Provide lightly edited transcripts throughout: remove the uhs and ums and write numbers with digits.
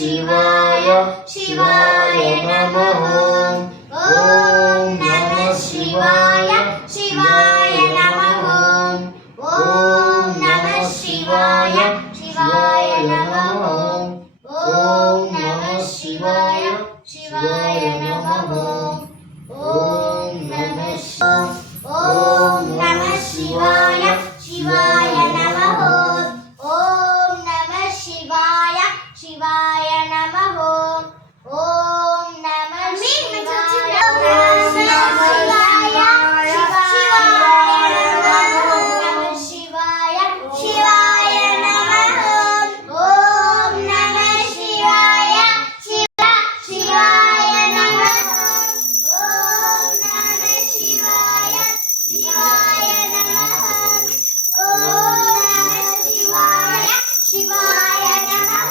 शिवाय शिवाय नमः ओम नमः शिवाय शिवाय नमः ओम नमः शिवाय शिवाय नमः ओम नमः शिवाय शिवाय नमः ओम नमः शिवाय शिवाय नमः ओम नमः शिवाय शिवाय नमः ओम नमः शिवाय शिवाय नमः ओम नमः शिवाय शिवाय नमः ओम नमः शिवाय शिवाय नमः ओम नमः शिवाय शिवाय नमः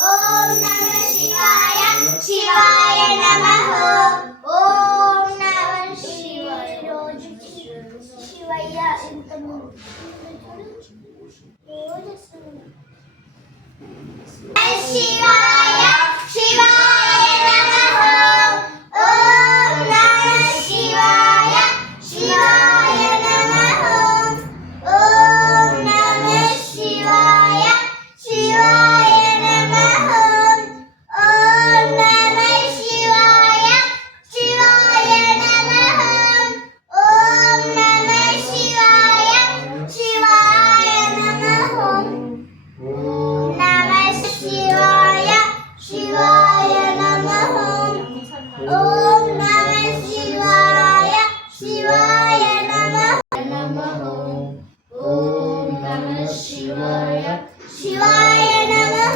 ओम नमः शिवाय शिवाय नमः ओम नमः शिवाय शिवయ్య ఇంత शिवाय शिवाय नमः ओम नमः शिवाय शिवाय नमः ओम नमः शिवाय शिवाय नमः ओम नमः शिवाय शिवाय नमः ओम नमः शिवाय शिवाय नमः ओम नमः शिवाय शिवाय नमः ओम नमः शिवाय शिवाय नमः ओम नमः शिवाय शिवाय नमः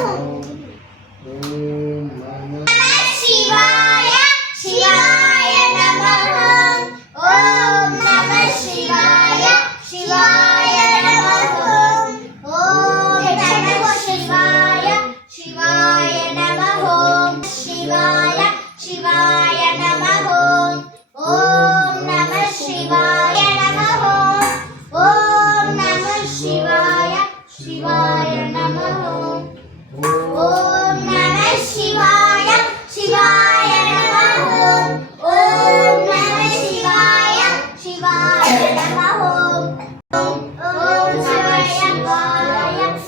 शिवाय शिवाय नमः ओम नमः शिवाय शिवाय नमः ओम नमः शिवाय शिवाय नमः शिवाय शिवाय नमः ओम नमः शिवाय नमः ओम नमः शिवाय शिवाय नमः ओम नमः शिवाय शिवाय नमः ओम नमः शिवाय शिवाय नमः ओम नमः शिवाय शिवाय नमः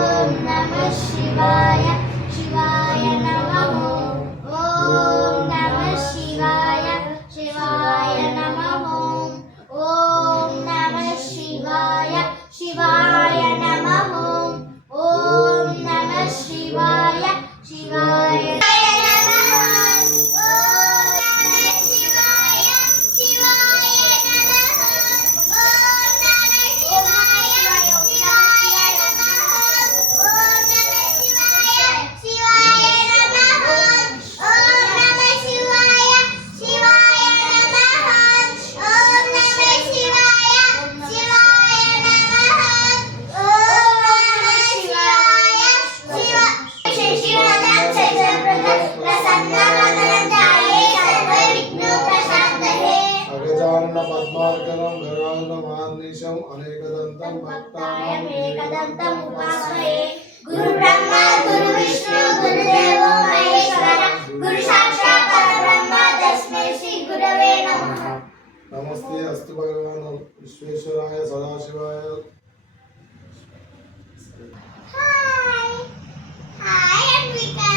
ओम नमः शिवाय शिवाय नमः ओम नमः शिवाय शिवाय नमः ओम नमः शिवाय शिवाय नमः ओम नमः शिवाय शिवाय नमः ओम नमः शिवाय शिवाय नमः ओम नमः शिवाय शिवाय नमः ओम नमः शिवाय शिवाय नमः ओम नमः शिवाय शिवाय नमः ओम नमः शिवाय शिवाय नमः ओम नमः शिवाय अगजानन पद्मार्कनं गरुडानन्दमार्नीशम् अनेकदन्तं भक्तानां एकदन्तं उपासमहे गुरु ब्रह्मा गुरु विष्णु गुरुदेवो महेश्वर गुरु साक्षात् परब्रह्म तस्मै श्री गुरवे नमः नमस्ते अस्तु भगवान् विश्वेश्वराय सदाशिवाय हाय अन्विका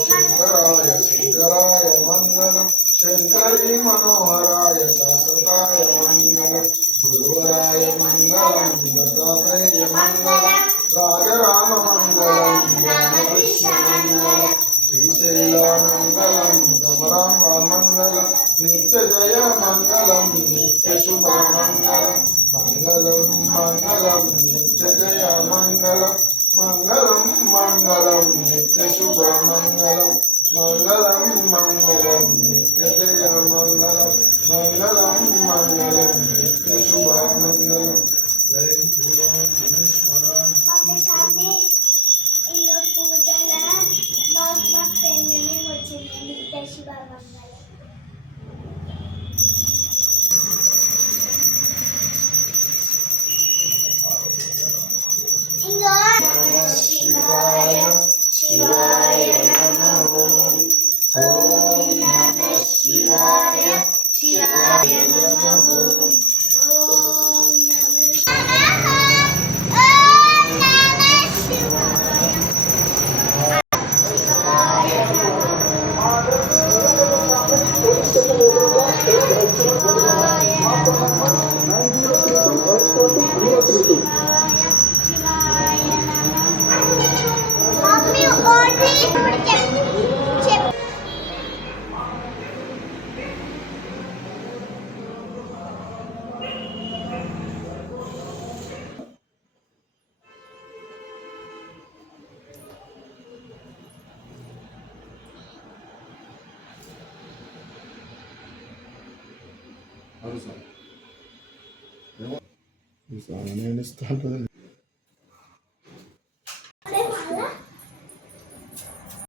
शंकराय शंकराय मंगलम शंकरी मनोहराय शाश्वताय मंगलम गुरुवराय मंगलम दत्तात्रेय मंगलम राजराम मंगलम रामकृष्ण मंगलम श्रीशैल मंगलम रमराम मंगलम नित्य जय मंगलम नित्य शुभ मंगलम मंगलम मंगलम नित्य जय मंगलम मंगलम मंगलम नित्य शुभ मंगलम मंगलम मंगलम नित्य जय मंगलम मंगलम मंगलम नित्य शुभ मंगलम जय गुरु गणेश महाराज స్వామి ఇల్లు పూజల మా ఫ్రెండ్ నేమ్ వచ్చింది నిత్య శివ మంగళం ఇంకో నేను ఇస్తాను